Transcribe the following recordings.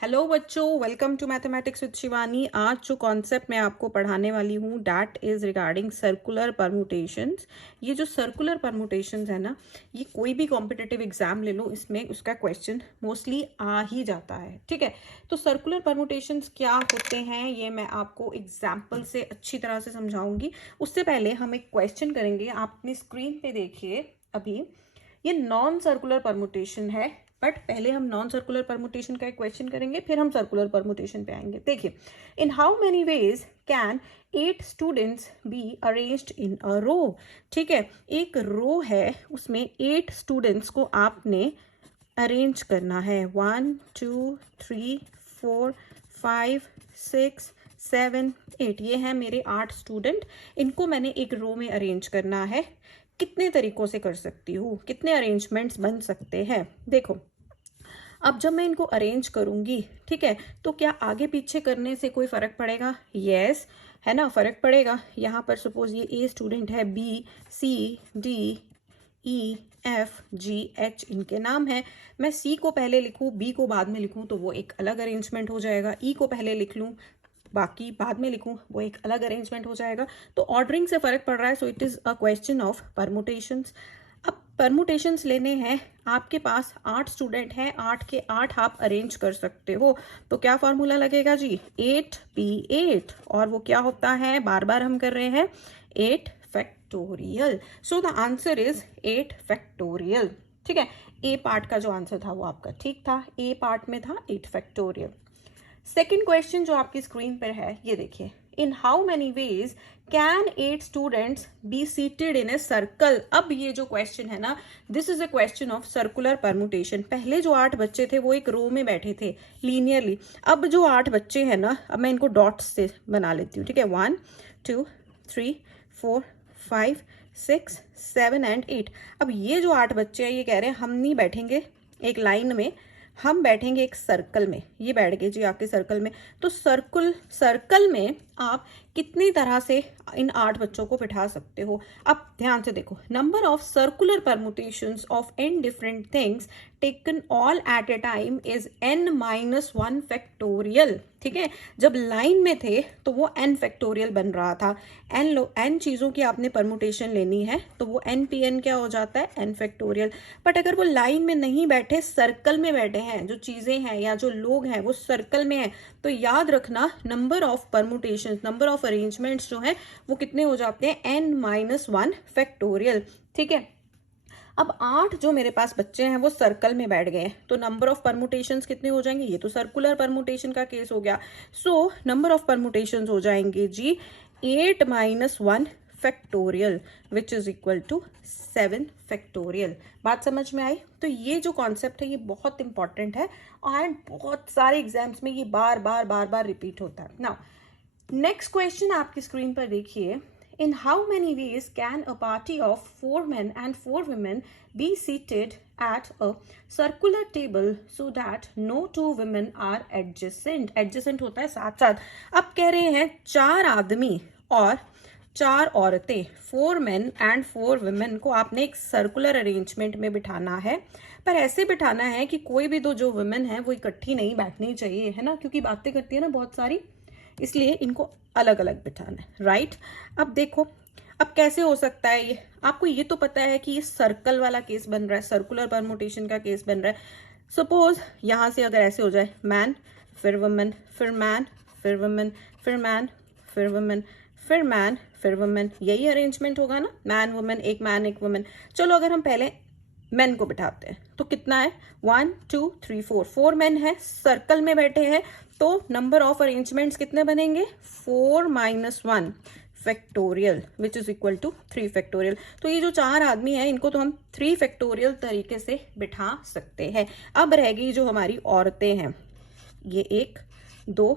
Hello बच्चों, welcome to mathematics with Shivani. आज जो कॉन्सेप्ट मैं आपको पढ़ाने वाली हूँ that is regarding circular permutations. ये जो सर्कुलर परमुटेशंस है ना, ये कोई भी कॉम्पिटिटिव एग्जाम ले लो, इसमें उसका क्वेश्चन मोस्टली आ ही जाता है। ठीक है, तो सर्कुलर परमुटेशंस क्या होते हैं ये मैं आपको एग्जाम्पल से अच्छी तरह से समझाऊंगी। उससे पहले हम एक क्वेश्चन करेंगे। आप अपनी स्क्रीन पे देखिए, अभी ये नॉन सर्कुलर परमुटेशन है, बट पहले हम नॉन सर्कुलर परमुटेशन का एक क्वेश्चन करेंगे, फिर हम सर्कुलर परमुटेशन पे आएंगे। देखिए, in how many ways can 8 students be arranged in a row. ठीक है, एक रो है, उसमें 8 स्टूडेंट्स को आपने अरेंज करना है। 1 2 3 4 5 6 7 8, ये है मेरे 8 स्टूडेंट। इनको मैंने एक रो में अरेंज करना है। कितने तरीकों से कर सकती हूँ, कितने अरेंजमेंट्स बन सकते हैं? देखो, अब जब मैं इनको अरेंज करूंगी, ठीक है, तो क्या आगे पीछे करने से कोई फर्क पड़ेगा? यस, है ना, फर्क पड़ेगा। यहाँ पर सपोज ये ए स्टूडेंट है, B C D E F G H इनके नाम है। मैं सी को पहले लिखूं, बी को बाद में लिखूं, तो वो एक अलग अरेंजमेंट हो जाएगा। ई को पहले लिख लूं, बाकी बाद में लिखूं, वो एक अलग अरेंजमेंट हो जाएगा। तो ऑर्डरिंग से फर्क पड़ रहा है, so it is a question of permutations. अब परमुटेशंस लेने हैं, आपके पास 8 स्टूडेंट हैं, 8 के 8 आप अरेंज कर सकते हो। तो क्या फॉर्मूला लगेगा जी? 8p8, और वो क्या होता है, बार बार हम कर रहे हैं, 8 factorial. So the answer is 8 factorial. ठीक है, ए पार्ट का जो आंसर था वो आपका ठीक था, ए पार्ट में था 8 फैक्टोरियल। सेकेंड क्वेश्चन जो आपकी स्क्रीन पर है, ये देखिए, in how many ways can 8 students be seated in a circle. अब ये जो क्वेश्चन है ना, this is a question of circular permutation. पहले जो 8 बच्चे थे वो एक रो में बैठे थे लीनियरली। अब जो 8 बच्चे हैं ना, अब मैं इनको डॉट्स से बना लेती हूँ। ठीक है, 1 2 3 4 5 6 7 एंड 8। अब ये जो 8 बच्चे हैं, ये कह रहे हैं हम नहीं बैठेंगे एक लाइन में, हम बैठेंगे एक सर्कल में। ये बैठ गए जी आपके सर्कल में। तो सर्कल में आप कितनी तरह से इन 8 बच्चों को बिठा सकते हो? अब ध्यान से देखो, number of circular permutations of n different things taken all at A time is n-1 factorial. ठीक है, जब लाइन में थे तो वो n फैक्टोरियल बन रहा था। n चीज़ों की आपने परमुटेशन लेनी है तो वो n क्या हो जाता है, n फैक्टोरियल। बट अगर वो लाइन में नहीं बैठे, सर्कल में बैठे हैं, जो चीज़ें हैं या जो लोग हैं वो सर्कल में हैं, तो याद रखना number of permutation, number of arrangements जो है वो कितने हो जाते हैं, n-1 फैक्टोरियल। ठीक है, अब 8 जो मेरे पास बच्चे हैं वो सर्कल में बैठ गए, तो नंबर ऑफ परमुटेशंस कितने हो जाएंगे? ये तो सर्कुलर परमुटेशन का केस हो गया। सो नंबर ऑफ परमुटेशंस हो जाएंगे जी 8-1 factorial which is equal to 7 factorial. बात समझ में आई? तो ये जो कॉन्सेप्ट है ये बहुत इंपॉर्टेंट है एंड बहुत सारे एग्जाम्स में ये बार बार रिपीट होता है। नाउ नेक्स्ट क्वेश्चन आपकी स्क्रीन पर देखिए, in how many ways can a party of 4 men and 4 women be seated at a circular table so that no 2 women are adjacent? adjacent होता है साथ साथ। अब कह रहे हैं 4 आदमी और 4 औरतें, 4 men and 4 women को आपने एक सर्कुलर अरेंजमेंट में बिठाना है, पर ऐसे बिठाना है कि कोई भी दो जो वुमेन है वो इकट्ठी नहीं बैठनी चाहिए, है ना, क्योंकि बातें करती है ना बहुत सारी, इसलिए इनको अलग अलग बिठाना है। राइट, अब देखो, अब कैसे हो सकता है ये? आपको ये तो पता है कि ये सर्कल वाला केस बन रहा है, सर्कुलर परमुटेशन का केस बन रहा है। सपोज यहां से अगर ऐसे हो जाए, मैन फिर वुमेन फिर मैन फिर वुमेन फिर मैन फिर वुमेन फिर मैन फिर वुमेन, यही अरेंजमेंट होगा ना, मैन वुमेन, एक मैन एक वुमेन। चलो अगर हम पहले मेन को बिठाते हैं तो कितना है, 1 2 3 4, 4 मेन है, सर्कल में बैठे हैं, तो नंबर ऑफ अरेंजमेंट्स कितने बनेंगे, 4-1 factorial which is equal to 3 factorial. तो ये जो 4 आदमी हैं इनको तो हम 3 फैक्टोरियल तरीके से बिठा सकते हैं। अब रह गई जो हमारी औरतें हैं, ये 1 2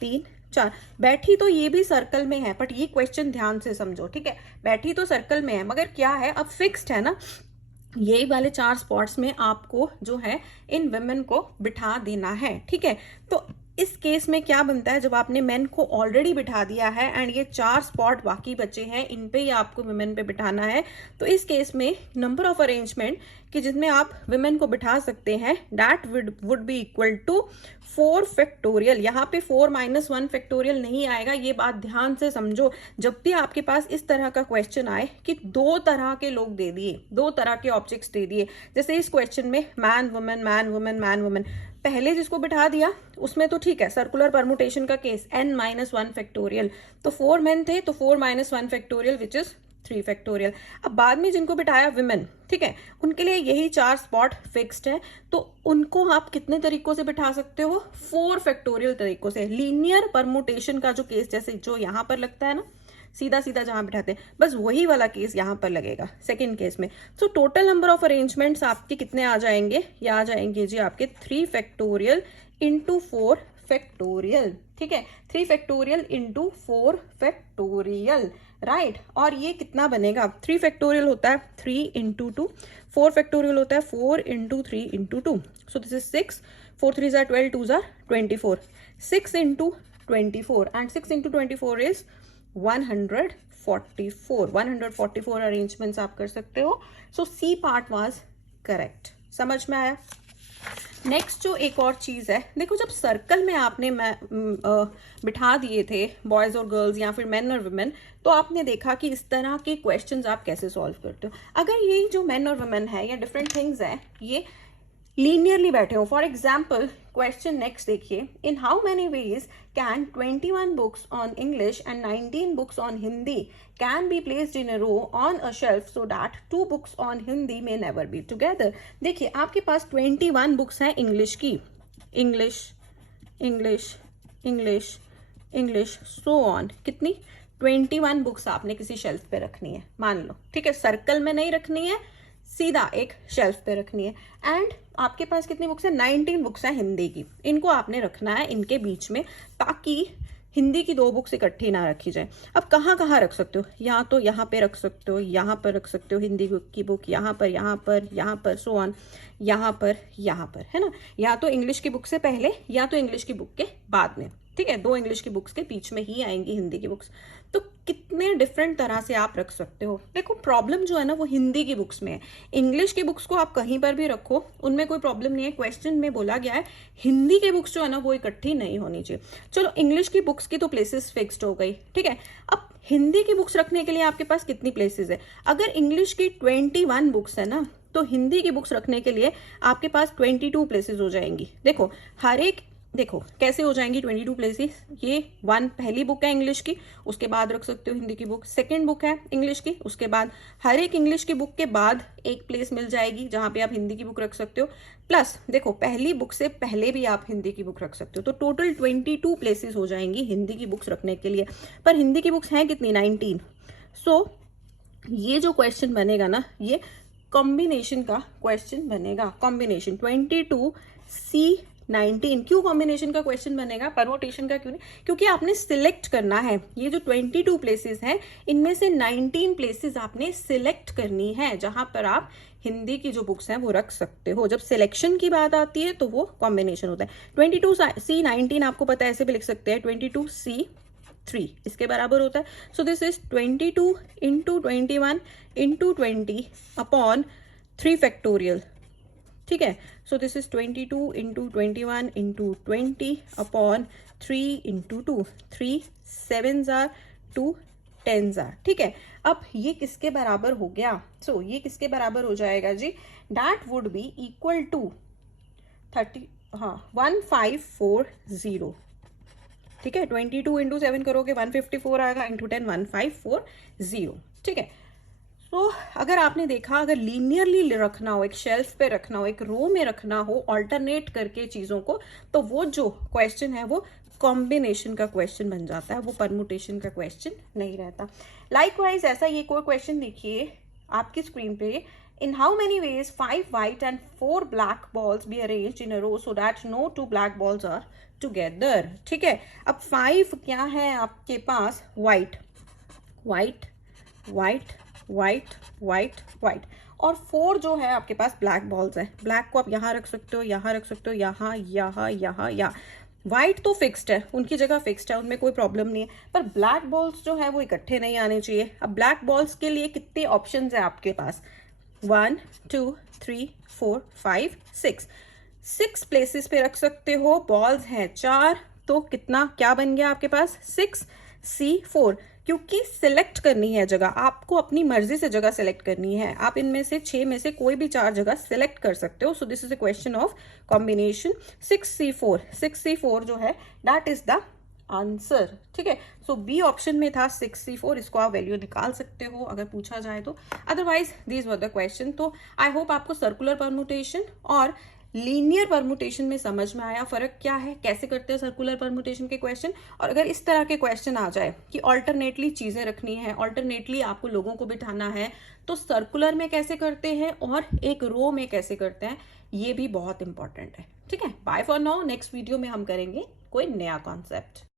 3 4, बैठी तो ये भी सर्कल में है, बट ये क्वेश्चन ध्यान से समझो। ठीक है, बैठी तो सर्कल में है, मगर क्या है, अब फिक्स्ड है ना, यही वाले 4 स्पॉट्स में आपको जो है इन वुमेन को बिठा देना है। ठीक है, तो इस केस में क्या बनता है, जब आपने मेन को ऑलरेडी बिठा दिया है एंड ये 4 स्पॉट बाकी बचे हैं, इन पे ही आपको वुमेन पे बिठाना है, तो इस केस में नंबर ऑफ अरेंजमेंट कि जिसमें आप विमेन को बिठा सकते हैं, that would be equal to 4 factorial. यहाँ पे 4 - 1 फैक्टोरियल नहीं आएगा, ये बात ध्यान से समझो। जब भी आपके पास इस तरह का क्वेश्चन आए कि 2 तरह के लोग दे दिए, 2 तरह के ऑब्जेक्ट्स दे दिए, जैसे इस क्वेश्चन में man women man women man women, पहले जिसको बिठा दिया उसमें तो ठीक है, सर्कुलर परमुटेशन का केस n - 1 फैक्टोरियल, तो 4 मेन थे तो 4 - 1 फैक्टोरियल विच इज 3 फैक्टोरियल। अब बाद में जिनको बिठाया विमेन, ठीक है, उनके लिए यही 4 स्पॉट फिक्स्ड है, तो उनको आप कितने तरीकों से बिठा सकते हो? 4 फैक्टोरियल तरीकों से। लीनियर परमुटेशन का जो केस, जैसे जो यहाँ पर लगता है ना, सीधा सीधा जहां बिठाते हैं, बस वही वाला केस यहाँ पर लगेगा सेकंड केस में। So total number of arrangements आपके कितने आ जाएंगे? ये आ जाएंगे जी आपके 3 फैक्टोरियल इंटू 4 फैक्टोरियल, ठीक है, 3 फैक्टोरियल इंटू 4 फैक्टोरियल, राइट। और ये कितना बनेगा? 3 फैक्टोरियल होता है 3 इंटू 2, 4 फैक्टोरियल होता है 4 into 3 into 2, so this is 6, 4 3 jar 12, 2 jar 24, 6 into 24 and 6 into 24 is 144 arrangements आप कर सकते हो। सो सी पार्ट वाज करेक्ट। समझ में आया? नेक्स्ट जो एक और चीज है, देखो जब सर्कल में आपने बिठा दिए थे बॉयज और गर्ल्स या फिर मेन और वुमेन, तो आपने देखा कि इस तरह के क्वेश्चंस आप कैसे सॉल्व करते हो। अगर ये जो मेन और वुमेन है या डिफरेंट थिंग्स है, ये लीनियरली बैठे हो। फॉर एग्जाम्पल क्वेश्चन नेक्स्ट देखिए, in how many ways can 21 books on English and 19 books on Hindi can be placed in a row on a shelf so that 2 books on Hindi may never be together. देखिए आपके पास 21 books हैं English की, English English English English so on, कितनी? 21 books आपने किसी shelf पे रखनी है, मान लो, ठीक है, सर्कल में नहीं रखनी है, सीधा एक शेल्फ पे रखनी है। एंड आपके पास कितनी बुक्स है? 19 बुक्स है हिंदी की, इनको आपने रखना है इनके बीच में, ताकि हिंदी की 2 बुक्स इकट्ठी ना रखी जाए। अब कहाँ कहाँ रख सकते हो? या तो यहाँ पे रख सकते हो, यहाँ पर रख सकते हो हिंदी की बुक, यहाँ पर, यहाँ पर, यहाँ पर, सो ऑन, यहाँ पर, यहाँ पर, है ना। या तो इंग्लिश की बुक से पहले या तो इंग्लिश की बुक के बाद में, ठीक है, 2 इंग्लिश की बुक्स के बीच में ही आएंगी हिंदी की बुक्स। तो कितने डिफरेंट तरह से आप रख सकते हो। देखो प्रॉब्लम जो है ना वो हिंदी की बुक्स में है, इंग्लिश की बुक्स को आप कहीं पर भी रखो, उनमें कोई प्रॉब्लम नहीं है। क्वेश्चन में बोला गया है हिंदी की बुक्स जो है ना वो इकट्ठी नहीं होनी चाहिए। चलो इंग्लिश की बुक्स की तो प्लेसेस फिक्स्ड हो गई, ठीक है। अब हिंदी की बुक्स रखने के लिए आपके पास कितनी प्लेसेस है? अगर इंग्लिश की 21 बुक्स है ना, तो हिंदी की बुक्स रखने के लिए आपके पास 22 प्लेसेस हो जाएंगी। देखो हर एक, देखो कैसे हो जाएंगी 22 प्लेसेस। ये 1 पहली बुक है इंग्लिश की, उसके बाद रख सकते हो हिंदी की बुक। सेकंड बुक है इंग्लिश की, उसके बाद हर एक इंग्लिश की बुक के बाद एक प्लेस मिल जाएगी जहां पे आप हिंदी की बुक रख सकते हो। प्लस देखो पहली बुक से पहले भी आप हिंदी की बुक रख सकते हो, तो टोटल 22 प्लेसेस हो जाएंगी हिंदी की बुक्स रखने के लिए। पर हिंदी की बुक्स हैं कितनी? 19। सो ये जो क्वेश्चन बनेगा ना, ये कॉम्बिनेशन का क्वेश्चन बनेगा। Combination 22C19। क्यों कॉम्बिनेशन का क्वेश्चन बनेगा, परमुटेशन का क्यों नहीं? क्योंकि आपने सिलेक्ट करना है। ये जो 22 प्लेसेस हैं इनमें से 19 प्लेसेस आपने सिलेक्ट करनी है जहां पर आप हिंदी की जो बुक्स हैं वो रख सकते हो। जब सिलेक्शन की बात आती है तो वो कॉम्बिनेशन होता है। 22C19 आपको पता है, ऐसे भी लिख सकते हैं 22C3 इसके बराबर होता है। So this is 22 into 21 into 20 upon 3 factorial, ठीक है। So this is 22 into 21 into 20 upon 3 into 2, 3 7s are 2 10s are, ठीक है। अब ये किसके बराबर हो गया? सो ये किसके बराबर हो जाएगा जी? That would be equal to 1540, ठीक है। 22 इंटू 7 करोगे 154 आएगा, इंटू 10 1540, ठीक है। तो अगर आपने देखा, अगर लीनियरली रखना हो, एक शेल्फ पे रखना हो, एक रो में रखना हो, ऑल्टरनेट करके चीजों को, तो वो जो क्वेश्चन है वो कॉम्बिनेशन का क्वेश्चन बन जाता है, वो परमुटेशन का क्वेश्चन नहीं रहता। लाइकवाइज ऐसा ये कोई क्वेश्चन देखिए आपकी स्क्रीन पे, इन how many veg 5 white and 4 black balls be arranged in a row so that no 2 black balls are together, ठीक है। अब 5 क्या है आपके पास? white white white white white white, और 4 जो है आपके पास ब्लैक बॉल्स है। ब्लैक को आप यहाँ रख सकते हो, यहाँ रख सकते हो, यहाँ यहाँ यहाँ यहाँ। व्हाइट तो फिक्स्ड है, उनकी जगह फिक्स्ड है, उनमें कोई प्रॉब्लम नहीं है, पर ब्लैक बॉल्स जो है वो इकट्ठे नहीं आने चाहिए। अब ब्लैक बॉल्स के लिए कितने ऑप्शंस है आपके पास? 1 2 3 4 5 6 6 प्लेसेस पे रख सकते हो। बॉल्स हैं 4, तो कितना क्या बन गया आपके पास 6C4। क्योंकि सिलेक्ट करनी है जगह, आपको अपनी मर्जी से जगह सिलेक्ट करनी है। आप इनमें से 6 में से कोई भी 4 जगह सिलेक्ट कर सकते हो। So this is a question of combination. 6C4 जो है दैट इज द आंसर। ठीक है, सो बी ऑप्शन में था 6C4, इसको आप वैल्यू निकाल सकते हो अगर पूछा जाए तो। Otherwise these were the question. तो आई होप आपको सर्कुलर परमुटेशन और लीनियर परमुटेशन में समझ में आया फर्क क्या है, कैसे करते हैं सर्कुलर परमुटेशन के क्वेश्चन। और अगर इस तरह के क्वेश्चन आ जाए कि ऑल्टरनेटली चीजें रखनी है, ऑल्टरनेटली आपको लोगों को बिठाना है, तो सर्कुलर में कैसे करते हैं और एक रो में कैसे करते हैं, ये भी बहुत इंपॉर्टेंट है। ठीक है, bye for now. Next video में हम करेंगे कोई नया कॉन्सेप्ट।